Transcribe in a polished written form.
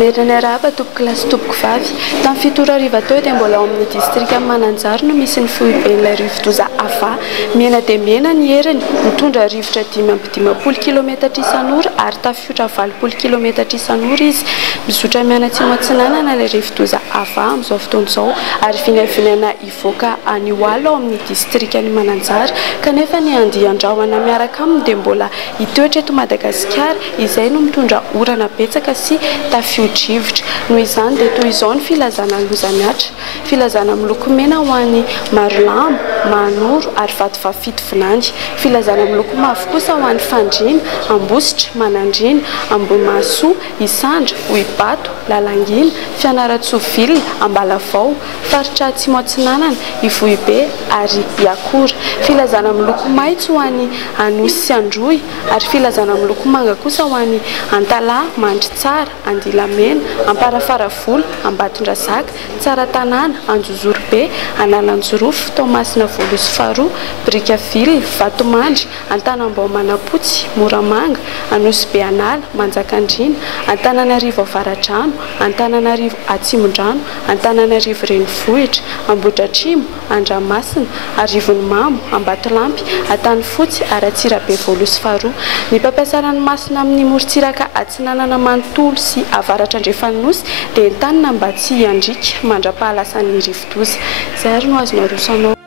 Mamerina Raba topoko lasy topoko vavy tamin'ny fitoro ariva teo dia mbola ao amin'ny distrika Mananjary no misy ny foiben'ilay rivo-doza Ava. Mena dia mena ny heriny, mitondra rivotra 5.50 kilometatra isan'ora ary tafiotra 20 kilometatra isan'ora izy. Mizotra mianatsy Atsinanana ilay rivo-doza Ava amin'izao fotoana izao ary vinavinaina hivoaka any Oalo ao amin'ny distrika ny Mananjary kanefa ny andian-drahona miaraka aminy dia mbola hitoetra eto Madagasikara izay no mitondra orana betsaka sy tafio-drivotra. Noho izany dia toy izao ny filazana lozamiatra. Filazana miloko mena ho an'ny Marolamo, Manoro ary Vatovafito Vinangy. Filazana miloko mavo kosa ho an'ny Fandriana, Ambositra, Manandriana, Ambohimasoa, Isandra, Oibato, Lalangina, Fianarantsoavilona, Ambalavao, faritra Atsimo Atsinanana, Ivohibe ary Iakora. Filazana miloko maitso ho an'ny Anosy sy Androy ary filazana miloko manga kosa ho an'ny Antalahy, Mandritsara, Andilamena, Amparafaravolo, Ambatondrazaka, Tsaratanàna, Anjozorobe, Analanjorofo, Toamasina Voaloso Faroa, Brikaville, Vatomandry, Antanambao Manapotsy, Moramanga, Anosy Beanala, Manjakandriana, Antananarivo Avaradrano, Antananarivo Atsimon-drano, Antananarivo Renivohitra, Ambohidratrimo, Andramasina, Arivonimamo, Ambatolampy, Antanifotsy ary Atsirabe Voaloso Faroa. Ny mpampiasa ranomasina amin'ny morontsiraka Atsinanana manontolo sy avaratra Andrefanosy dia entanina mba tsy handrika mandra-pahalasan'ny rivo-doza. Izay ary no azonao rosanao.